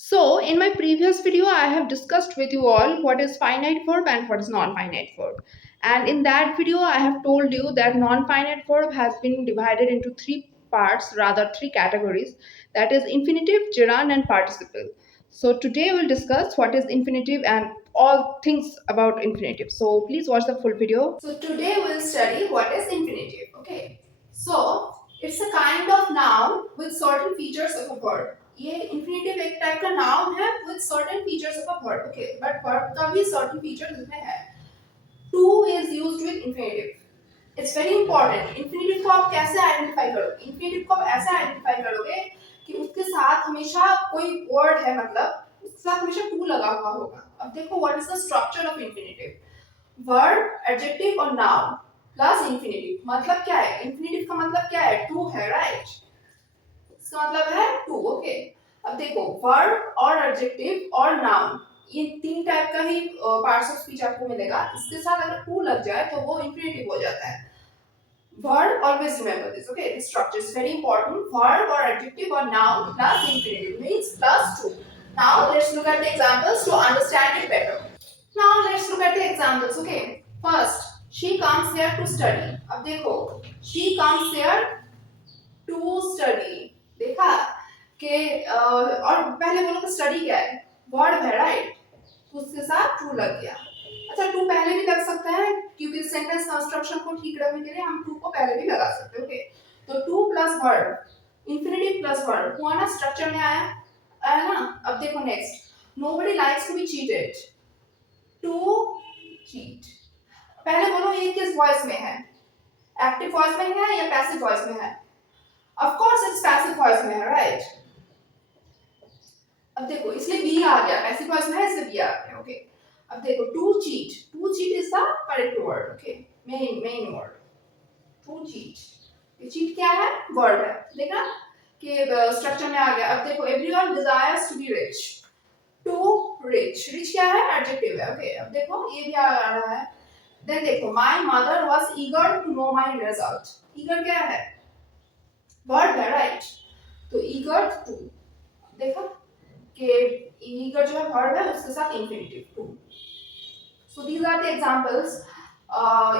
So, in my previous video, I have discussed with you all what is finite verb and what is non-finite verb. And in that video, I have told you that non-finite verb has been divided into three parts, rather three categories. That is infinitive, gerund, and participle. So today we'll discuss what is infinitive and all things about infinitive. So please watch the full video. So today we'll study what is infinitive. Okay. So it's a kind of noun with certain features of a verb. ये infinitive एक type का noun है with certain features of a verb. Okay, but verb का भी certain features इसमें है. To is used with infinitive. It's very important. Infinitive को आप कैसे identify करोगे? Infinitive को आप ऐसे identify करोगे कि उसके साथ हमेशा कोई word है, मतलब उसके साथ हमेशा to लगा हुआ होगा. अब देखो what is the structure of infinitive? Verb, adjective और noun plus infinitive. मतलब क्या है? Infinitive का मतलब क्या है? To है, right? इसका मतलब है टू. ओके, अब देखो वर्ब और एडजेक्टिव और नाउन ये तीन टाइप का ही पार्ट्स ऑफ स्पीच आपको मिलेगा. इसके साथ अगर टू लग जाए तो वो इंफिनिटिव हो जाता है. Verb always remember this. Okay, this structure is very important. Verb और एडजेक्टिव और noun plus infinitive means plus to. Now let's look at the examples to understand it better. Now let's look at the examples. Okay, first she comes here to study. अब देखो she comes here to study. देखा कि और पहले बोलो तो study क्या है? वर्ब है, राइट? तो उसके साथ टू लग गया. अच्छा, टू पहले भी लग सकता है क्योंकि सेंटेंस कंस्ट्रक्शन को ठीक रखने के लिए हम टू को पहले भी लगा सकते हैं. ओके, तो to plus verb, infinitive plus verb हुआ ना, स्ट्रक्चर में आया आया ना. अब देखो next, nobody likes to be cheated. To cheat, पहले बोलो ये किस वॉइस में है? एक्टिव वॉइस में है या पैसिव वॉइस में है? Of course it's passive voice में है, right? अब देखो इसलिए बी आ गया, passive voice में है इसलिए बी आ गया. ओके, अब देखो to cheat. To cheat is the correct word. Okay, main word. To cheat. ये cheat क्या है? Verb है. देखा कि स्ट्रक्चर में आ गया. अब देखो everyone desires to be rich. To rich. Rich क्या है? Adjective है. ओके, अब देखो ये भी आ रहा है. Then देखो my mother was eager to know my result. Eager क्या है? वर्ब है, राइट? तो ईगर टू, देखा कि ईगर जो है वर्ब है उसके साथ infinitive to. So these are the examples.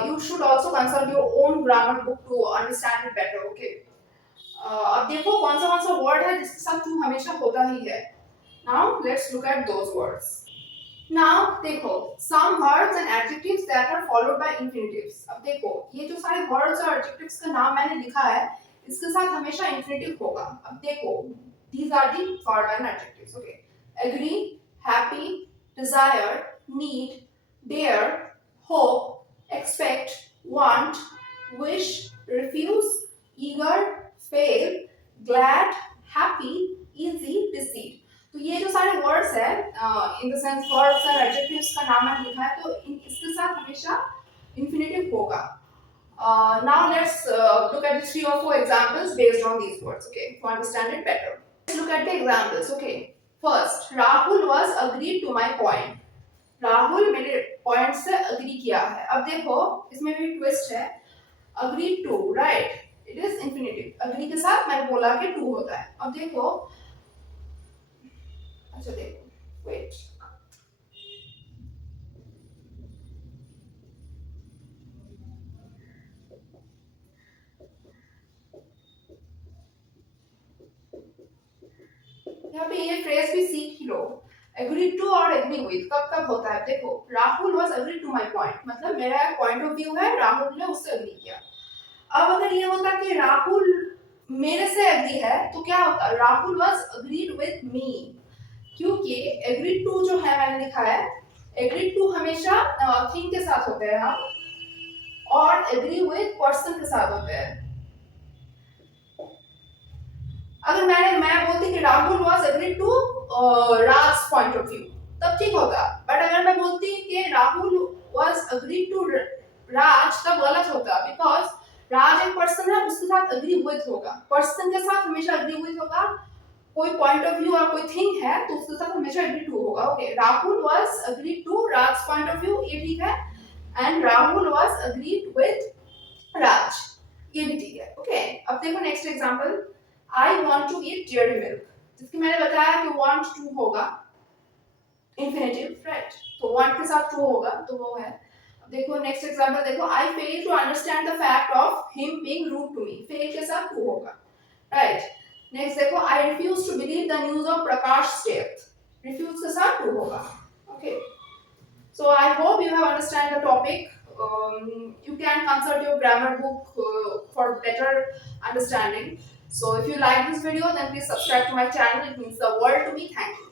You should also consult your own grammar book to understand it better. Okay, अब देखो कौन सा वर्ड है जिसके साथ टू हमेशा होता ही है. Now let's look at those words. Now देखो some words and adjectives that are followed by infinitives. अब देखो ये जो सारे words और adjectives का नाम मैंने लिखा है इसके साथ हमेशा इंफिनिटिव होगा. अब देखो these are the verb and adjectives. Okay, agree, happy, desire, need, dare, hope, expect, want, wish, refuse, eager, fail, glad, happy, easy, deceive. तो ये जो सारे वर्ड्स है इन द सेंस वर्ब्स और एडजेक्टिव्स का नाम मैंने लिखा है तो इसके साथ हमेशा इंफिनिटिव होगा. Now let's look at the 3 or 4 examples based on these words, okay, to understand it better. Let's look at the examples. Okay, first, Rahul was agreed to my point. Rahul मेरे पॉइंट से agree किया है. अब देखो इसमें भी twist है. agreed to, right? It is infinitive. agree के साथ मैंने बोला कि to होता है. अब देखो, अच्छा देखो, wait. यहाँ पे ये फ्रेज भी सीख लो. एग्री टू और एग्री विद कब कब होता है? देखो Rahul was agree to my point, मतलब मेरा पॉइंट ऑफ व्यू है, राहुल ने उससे एग्री किया. अब अगर ये होता कि राहुल मेरे से एग्री है तो क्या होता? Rahul was agreed with me. क्योंकि एग्री टू जो है मैंने लिखा है, एग्री टू हमेशा थिंग के साथ होते हैं हम, और एग्री विद पर्सन के साथ होते हैं. अगर मैं बोलती कि Rahul was agree to Raj point of view तब ठीक होता. बट अगर मैं बोलती कि Rahul was agree to Raj तब गलत होता, बिकॉज राज एक पर्सन है, उसके साथ एग्री विद होगा. पर्सन के साथ हमेशा एग्री विद होगा. कोई पॉइंट ऑफ व्यू और कोई थिंग है तो उसके साथ हमेशा एग्री टू होगा. Okay, Rahul was agree to Raj point of view, ये ठीक है. And Rahul was agreed with Raj, ये भी ठीक है. ओके, अब देखो next example. I want to eat dairy milk. जिसकी मैंने बताया कि want to होगा infinitive, right? तो want के साथ to होगा तो वो है। अब देखो नेक्स्ट एग्जांपल देखो, I fail to understand the fact of him being rude to me, fail के साथ to होगा, right? नेक्स्ट देखो, I refuse to believe the news of Prakash's death, refuse के साथ to होगा, okay? So I hope you have understand the topic. You can consult your grammar book for better understanding. So if you like this video, then please subscribe to my channel. It means the world to me. Thank you.